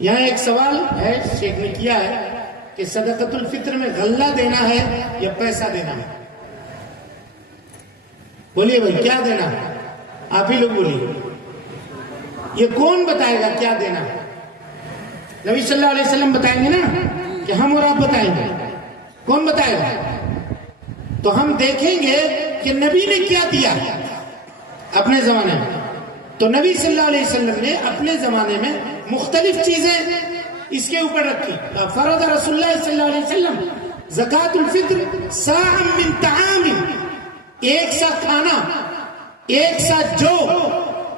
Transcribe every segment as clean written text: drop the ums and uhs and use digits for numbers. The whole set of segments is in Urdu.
یہاں ایک سوال ہے شیخ نے کیا ہے کہ صدقۃ الفطر میں غلہ دینا ہے یا پیسہ دینا ہے؟ بولیے بھائی کیا دینا ہے؟ آپ ہی لوگ بولیے، یہ کون بتائے گا کیا دینا ہے؟ نبی صلی اللہ علیہ وسلم بتائیں گے نا کہ ہم اور آپ بتائیں گے؟ کون بتائے گا؟ تو ہم دیکھیں گے کہ نبی نے کیا دیا اپنے زمانے میں. تو نبی صلی اللہ علیہ وسلم نے اپنے زمانے میں مختلف چیزیں اس کے اوپر رکھی. فرض رسول اللہ صلی اللہ علیہ وسلم زکوٰۃ الفطر صاع من طعام، ایک سا کھانا، ایک سا جو،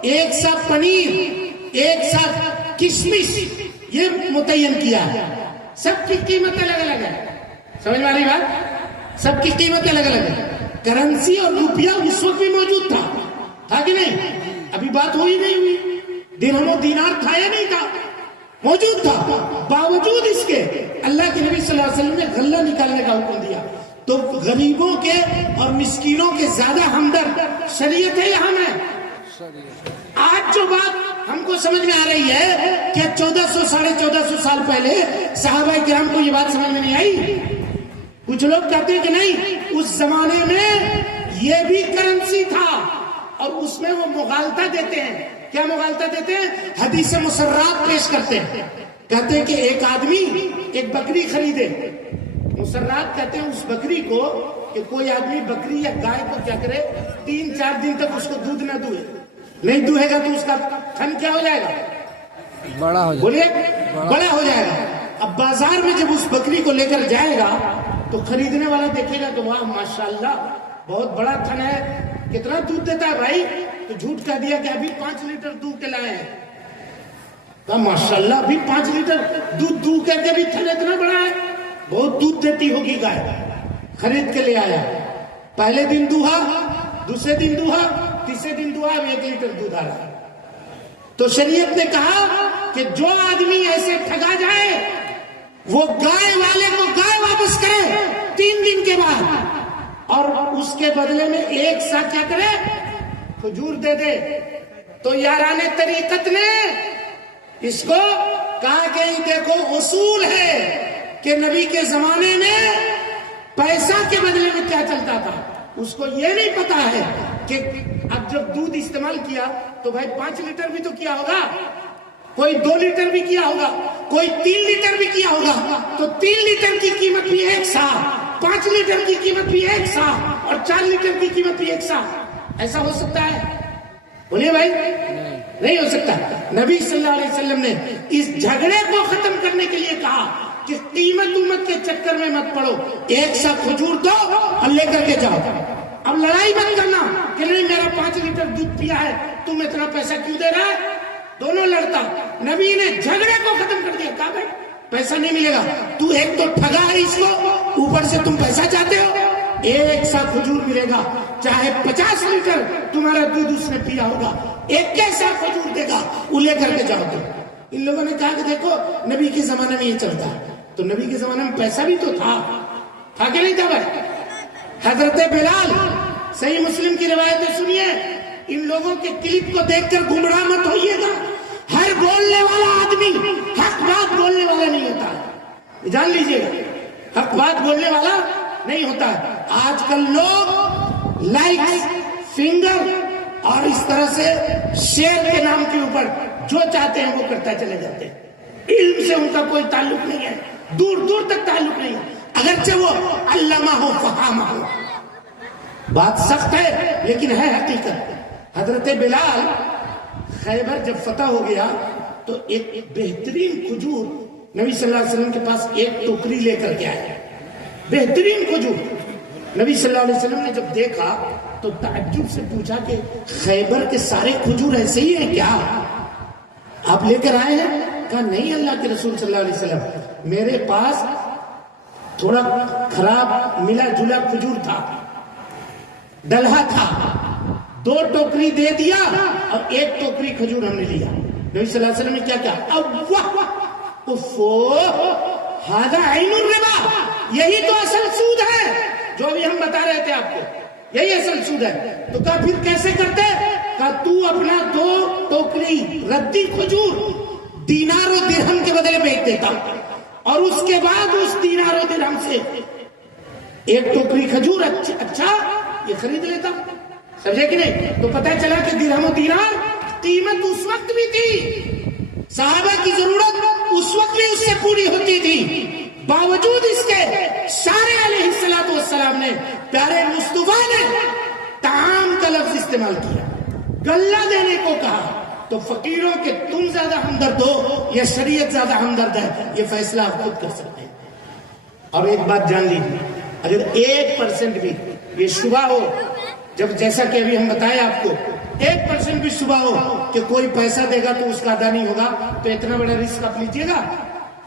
ایک سا پنیر، ایک سا کشمش، یہ متعین کیا ہے. سب کی قیمت الگ الگ ہے. سمجھ میں آ رہی بات؟ سب کی قیمت الگ الگ ہے. کرنسی اور روپیہ اس وقت بھی موجود تھا کہ نہیں؟ ابھی بات ہوئی نہیں ہوئی. درہم و دینار تھا یا نہیں تھا؟ موجود تھا. باوجود اس کے اللہ کے نبی صلی اللہ علیہ وسلم نے غلہ نکالنے کا حکم دیا. تو غریبوں کے اور مسکینوں کے زیادہ ہمدرد شریعت ہے یا ہم ہے؟ آج جو بات ہم کو سمجھ میں آ رہی ہے کہ 1400 ساڑھے 1400 سال پہلے صحابہ کرام کو یہ بات سمجھ میں نہیں آئی. کچھ لوگ کہتے ہیں کہ نہیں، اس زمانے میں یہ بھی کرنسی تھا اور اس میں وہ مغالطہ دیتے ہیں. کیا مغالطہ دیتے ہیں؟ حدیث مسرات پیش کرتے ہیں. کہتے ہیں کہ ایک آدمی ایک بکری خریدے. مسرات کہتے ہیں اس بکری کو کہ کوئی آدمی بکری یا گائے کو کیا کرے، 3-4 دن تک اس کو دودھ نہ دوئے. نہیں دوہے گا تو اس کا تھن کیا ہو جائے گا؟ بڑا ہو جائے گا. بولیے بڑا ہو جائے گا. اب بازار میں جب اس بکری کو لے کر جائے گا تو خریدنے والا دیکھے گا تو واہ ماشاءاللہ بہت بڑا تھن ہے، کتنا دودھ دیتا ہے بھائی؟ تو جھوٹ کہہ دیا کہ ابھی 5 لیٹر دودھ کے لائے ہیں. کہا ماشاءاللہ ابھی 5 لیٹر دودھ دو کر کے بھی تھن اتنا بڑا ہے، بہت دودھ دیتی ہوگی گائے. خرید کے لے آیا. پہلے دن دوہا، دوسرے دن دوہا، تیسرے دن دوہا، 1 لیٹر دودھ آ رہا ہے. تو شریعت نے کہا کہ جو آدمی ایسے ٹھگا جائے وہ گائے والے کو گائے واپس کرے 3 دن کے بعد، اور اس کے بدلے میں 1 سا کیا کرے، کھجور دے دے. تو یاران طریقت نے اس کو کہا کہ دیکھو اصول ہے کہ نبی کے زمانے میں پیسہ کے بدلے میں کیا چلتا تھا. اس کو یہ نہیں پتا ہے کہ اب جب دودھ استعمال کیا تو بھائی 5 لیٹر بھی تو کیا ہوگا، کوئی 2 لیٹر بھی کیا ہوگا، کوئی 3 لیٹر بھی کیا ہوگا. تو 3 لیٹر کی قیمت بھی 1 سا، 5 لیٹر کی قیمت بھی 1 سا، اور 4 لیٹر کی قیمت بھی 1 سا. ایسا ہو سکتا ہے؟ بولیے بھائی نہیں ہو سکتا. نبی صلی اللہ علیہ وسلم نے اس جھگڑے کو ختم کرنے کے لیے کہا کہ قیمت امت کے چکر میں مت پڑو، 1 سا کھجور دو اور لے کر کے جاؤ. اب لڑائی مت کرنا کہ نہیں میرا 5 لیٹر دودھ پیا ہے، تم اتنا پیسہ کیوں دے رہا ہے. دونوں لڑتا. نبی نے جھگڑے کو ختم کر دیا. کہا بھائی پیسہ نہیں ملے گا، تو ایک تو ٹھگا ہے اس کو، اوپر سے تم پیسہ چاہتے ہو. 1 سا کھجور ملے گا، چاہے 50 لیٹر تمہارا دودھ اس نے پیا ہوگا، 1 سا کھجور دے گا، وہ لے کر کے جاؤ. تو ان لوگوں نے کہا کہ دیکھو نبی کے زمانے میں یہ چلتا ہے. تو نبی کے زمانے میں پیسہ بھی تو تھا کہ نہیں تھا بھائی؟ حضرت بلال، صحیح مسلم کی روایتیں سنیے. ان لوگوں کے کلپ کو دیکھ کر گمراہ مت ہوئیے گا. ہر بولنے والا آدمی حق بات بولنے والا نہیں ہوتا ہے، جان لیجئے گا. حق بات بولنے والا نہیں ہوتا ہے. آج کل لوگ لائک، فنگر اور اس طرح سے شیئر کے نام کے اوپر جو چاہتے ہیں وہ کرتا چلے جاتے ہیں. علم سے ان کا کوئی تعلق نہیں ہے، دور دور تک تعلق نہیں ہے، اگرچہ وہ علامہ ہو، فہامہ ہو. بات سخت ہے لیکن ہے حقیقت. حضرت بلال خیبر جب فتح ہو گیا تو ایک بہترین کھجور نبی صلی اللہ علیہ وسلم کے پاس 1 ٹوکری لے کر کے آئے. بہترین کھجور. نبی صلی اللہ علیہ وسلم نے جب دیکھا تو تعجب سے پوچھا کہ خیبر کے سارے کھجور ایسے ہی ہیں کیا، آپ لے کر آئے ہیں؟ کہا نہیں اللہ کے رسول صلی اللہ علیہ وسلم، میرے پاس تھوڑا خراب ملا جلا کھجور تھا، ڈلہا تھا، 2 ٹوکری دے دیا اور 1 ٹوکری کھجور ہم نے لیا. نبی صلی اللہ علیہ وسلم نے کیا کہا؟ ہذا عین الربا، یہی تو اصل سود ہے جو ابھی ہم بتا رہے تھے آپ کو، یہی اصل سود ہے. تو کہا پھر کیسے کرتے؟ کہا تو اپنا 2 ٹوکری ردی کھجور دینار و درہم کے بدلے بیچ دیتا اور اس کے بعد اس دینار و درہم سے ایک ٹوکری کھجور اچھا یہ خرید لیتا. سمجھے کہ نہیں؟ تو پتہ چلا کہ درہم و دینار قیمت اس وقت بھی تھی، صحابہ کی ضرورت اس وقت بھی اس سے پوری ہوتی تھی، باوجود اس کے سارے علیہ الصلوۃ والسلام نے پیارے مصطفیٰ نے طعام کا لفظ استعمال کیا، غلہ دینے کو کہا. تو فقیروں کے تم زیادہ ہمدرد ہو یا شریعت زیادہ ہمدرد ہے، یہ فیصلہ آپ خود کر سکتے ہیں. اور ایک بات جان لیجیے، اگر 1% بھی یہ شبہ ہو، جب جیسا کہ ابھی ہم بتائیں آپ کو 1% بھی شبہ ہو کہ کوئی پیسہ دے گا تو اس کا ادا نہیں ہوگا، تو اتنا بڑا رسک آپ لیجیے گا.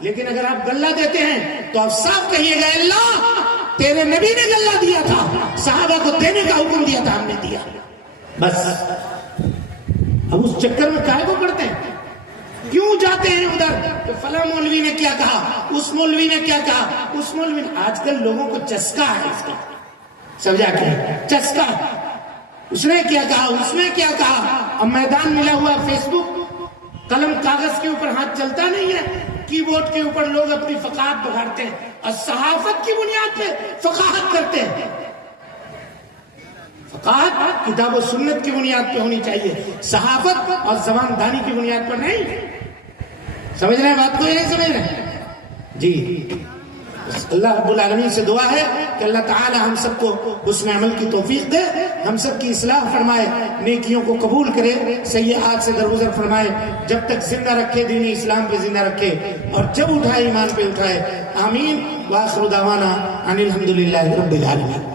لیکن اگر آپ غلہ دیتے ہیں تو آپ صاف کہیے گا اللہ تیرے نبی نے غلہ دیا تھا، صحابہ کو دینے کا حکم دیا تھا، ہم نے دیا. بس اب اس چکر میں کائے کو پڑتے ہیں؟ کیوں جاتے ہیں ادھر کہ فلاں مولوی نے کیا کہا، اس مولوی نے کیا کہا، اس مولوی نے. آج کل لوگوں کو چسکا ہے اس کا، سمجھا کہ چسکا، اس نے کیا کہا، اس نے کیا کہا. اب میدان ملا ہوا فیس بک، قلم کاغذ کے اوپر ہاتھ چلتا نہیں ہے، کی بورڈ کے اوپر لوگ اپنی فقاہت بگاڑتے ہیں اور صحافت کی بنیاد پہ فقاہت کرتے ہیں. فقاہت کتاب و سنت کی بنیاد پہ ہونی چاہیے، صحافت اور زبان دانی کی بنیاد پر نہیں. سمجھ رہے ہیں بات کو یا نہیں سمجھ رہے؟ جی اللہ رب العالمین سے دعا ہے کہ اللہ تعالی ہم سب کو حسن عمل کی توفیق دے، ہم سب کی اصلاح فرمائے، نیکیوں کو قبول کرے، سیئات سے درگزر فرمائے، جب تک زندہ رکھے دین اسلام پہ زندہ رکھے، اور جب اٹھائے ایمان پہ اٹھائے. آمین. وآخر دعوانا ان الحمدللہ رب العالمین.